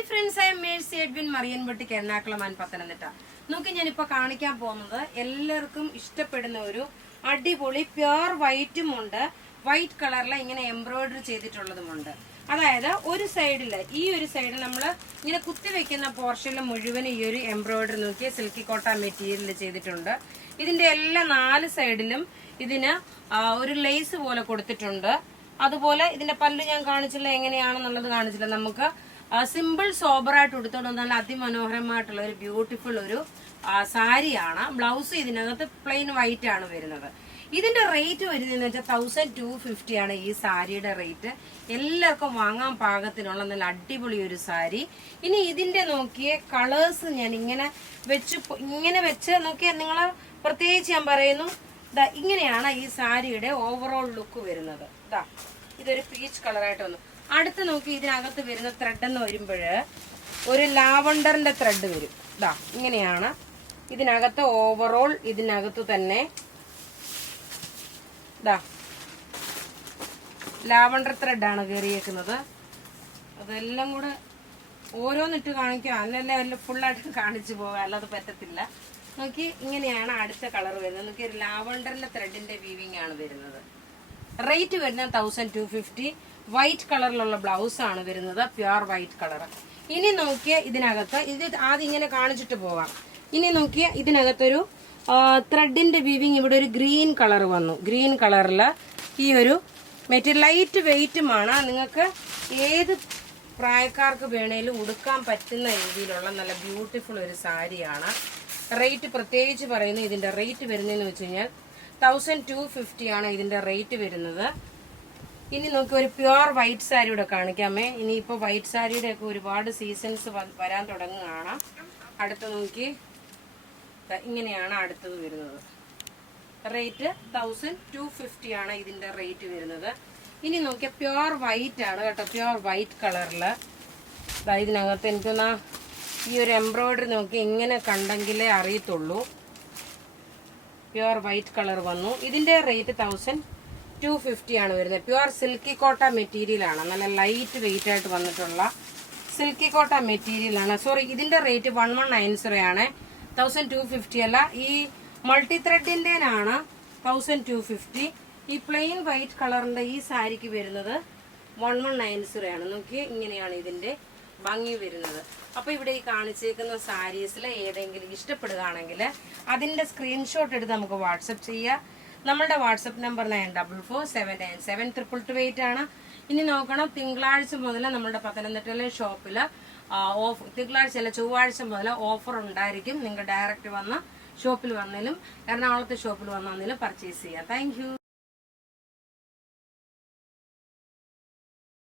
Hi friends, I am Mercy Edwin മറിയൻപൊട്ടിക്ക് Ernakulam and Pathanamthitta. നോക്കി ഞാനിപ്പോൾ കാണിക്കാൻ പോകുന്നത് എല്ലാവർക്കും ഇഷ്ടപ്പെടുന്ന ഒരു അടിപൊളി പ്യുർ വൈറ്റും ഉണ്ട്, വൈറ്റ് കളറിൽ ഇങ്ങനെ എംബ്രോയിഡറി ചെയ്തിട്ടുള്ളതുമുണ്ട്. അതായത് ഒരു സൈഡിൽ, ഈ ഒരു സൈഡിൽ നമ്മൾ ഇങ്ങനെ കുത്തി വെക്കുന്ന പോർഷനിൽ മുഴുവൻ ഈ ഒരു എംബ്രോയിഡറി നോക്കിയ സിൽക്കി കോട്ട മെറ്റീരിയൽ ചെയ്തിട്ടുണ്ട്. ഇതിന്റെ എല്ലാ 4 സൈഡിലും ഇതിന് ഒരു ലേസ് പോലെ കൊടുത്തിട്ടുണ്ട്. അതുപോലെ ഇതിന്റെ പല്ല് ഞാൻ കാണിച്ചില്ല, എങ്ങനെയാണെന്നുള്ളത് കാണിച്ചില്ല. നമുക്ക് സിമ്പിൾ സോബറായിട്ട് എടുത്തോണ്ട് നല്ല അതിമനോഹരമായിട്ടുള്ള ഒരു ബ്യൂട്ടിഫുൾ ഒരു സാരിയാണ്. ബ്ലൗസ് ഇതിനകത്ത് പ്ലെയിൻ വൈറ്റ് ആണ് വരുന്നത്. ഇതിന്റെ റേറ്റ് വരുന്നതെന്ന് വെച്ചാൽ 1250 ആണ് ഈ സാരിയുടെ റേറ്റ്. എല്ലാവർക്കും വാങ്ങാൻ പാകത്തിനുള്ള നല്ല അടിപൊളി ഒരു സാരി. ഇനി ഇതിന്റെ നോക്കിയ കളേഴ്സ് ഞാൻ ഇങ്ങനെ വെച്ച് നോക്കിയാൽ നിങ്ങൾ പ്രത്യേകിച്ച് ഞാൻ പറയുന്നു, ഇങ്ങനെയാണ് ഈ സാരിയുടെ ഓവറോൾ ലുക്ക് വരുന്നത്. ഇതൊരു പീച്ച് കളറായിട്ട് വന്നു. അടുത്ത് നോക്കി ഇതിനകത്ത് വരുന്ന ത്രെഡ് എന്ന് വരുമ്പോൾ ഒരു ലാവണ്ടറിന്റെ ത്രെഡ് വരും. ഇങ്ങനെയാണ് ഇതിനകത്ത് ഓവറോൾ. ഇതിനകത്ത് തന്നെ ലാവണ്ടർ ത്രെഡാണ് കയറിയേക്കുന്നത്. അതെല്ലാം കൂടെ ഓരോന്നിട്ട് കാണിക്കാം, അല്ലല്ലേ ഫുള്ളായിട്ട് കാണിച്ചു പോകാം, അല്ലാതെ പറ്റത്തില്ല. നോക്കി ഇങ്ങനെയാണ് അടുത്ത കളർ വരുന്നത്. നോക്കി ഒരു ലാവണ്ടറിന്റെ ത്രെഡിന്റെ വീവിംഗ് ആണ് വരുന്നത്. റേറ്റ് വരുന്നത് 1250. വൈറ്റ് കളറിലുള്ള ബ്ലൗസ് ആണ് വരുന്നത്, പ്യുർ വൈറ്റ് കളർ. ഇനി നോക്കിയ ഇതിനകത്ത് ഇത് ആദ്യം ഇങ്ങനെ കാണിച്ചിട്ട് പോവാം. ഇനി നോക്കിയ ഇതിനകത്തൊരു ത്രെഡിന്റെ വീവിങ്, ഇവിടെ ഒരു ഗ്രീൻ കളർ വന്നു. ഗ്രീൻ കളറിൽ ഈ ഒരു മെറ്റീരിയൽ ലൈറ്റ് വെയിറ്റുമാണ്. നിങ്ങൾക്ക് ഏത് പ്രായക്കാർക്ക് വേണേലും ഉടുക്കാൻ പറ്റുന്ന രീതിയിലുള്ള നല്ല ബ്യൂട്ടിഫുൾ ഒരു സാരിയാണ്. റേറ്റ് പ്രത്യേകിച്ച് പറയുന്നത്, ഇതിന്റെ റേറ്റ് വരുന്നതെന്ന് വെച്ച് കഴിഞ്ഞാൽ 1250 ആണ് ഇതിന്റെ റേറ്റ് വരുന്നത്. ഇനി നോക്കി ഒരു പ്യുർ വൈറ്റ് സാരിയുടെ കാണിക്കാമേ. ഇനിയിപ്പോൾ വൈറ്റ് സാരിയുടെ ഒക്കെ ഒരുപാട് സീസൺസ് വരാൻ തുടങ്ങുകയാണ്. അടുത്ത് നോക്കി ഇങ്ങനെയാണ് അടുത്തത് വരുന്നത്. റേറ്റ് 1250 ആണ് ഇതിന്റെ റേറ്റ് വരുന്നത്. ഇനി നോക്കിയാൽ പ്യുർ വൈറ്റ് ആണ് കേട്ടോ, പ്യുർ വൈറ്റ് കളറിൽ. ഇതിനകത്ത് എനിക്കൊന്നാ ഈ ഒരു എംബ്രോയിഡറി നോക്കി ഇങ്ങനെ കണ്ടെങ്കിലേ അറിയത്തുള്ളൂ. പ്യുർ വൈറ്റ് കളർ വന്നു. ഇതിന്റെ റേറ്റ് 1250 ആണ് വരുന്നത്. പ്യുർ സിൽക്കി കോട്ട മെറ്റീരിയൽ ആണ്, നല്ല ലൈറ്റ് വെയിറ്റ് ആയിട്ട് വന്നിട്ടുള്ള സിൽക്കി കോട്ട മെറ്റീരിയൽ ആണ്. സോറി, ഇതിന്റെ റേറ്റ് 1190 ആണ്, 1250 അല്ല. ഈ മൾട്ടി ത്രെഡിന്റെ ആണ് 1250. ഈ പ്ലെയിൻ വൈറ്റ് കളറിന്റെ ഈ സാരിക്ക് വരുന്നത് 1190 ആണ്. നോക്കിയേ, ഇങ്ങനെയാണ് ഇതിന്റെ ഭംഗി വരുന്നത്. അപ്പൊ ഇവിടെ ഈ കാണിച്ചേക്കുന്ന സാരീസിൽ ഏതെങ്കിലും ഇഷ്ടപ്പെടുകയാണെങ്കിൽ അതിന്റെ സ്ക്രീൻഷോട്ട് എടുത്ത് നമുക്ക് വാട്സപ്പ് ചെയ്യാം. നമ്മളുടെ വാട്സപ്പ് നമ്പർ 9447972228 ആണ്. ഇനി നോക്കണം, തിങ്കളാഴ്ച മുതൽ നമ്മുടെ പത്തനംതിട്ടയിലെ ഷോപ്പില് തിങ്കളാഴ്ച അല്ല ചൊവ്വാഴ്ച മുതൽ ഓഫർ ഉണ്ടായിരിക്കും. നിങ്ങൾ ഡയറക്റ്റ് വന്ന് ഷോപ്പിൽ വന്നാലും എറണാകുളത്തെ ഷോപ്പിൽ വന്നാലും പർച്ചേസ് ചെയ്യാം. Thank you.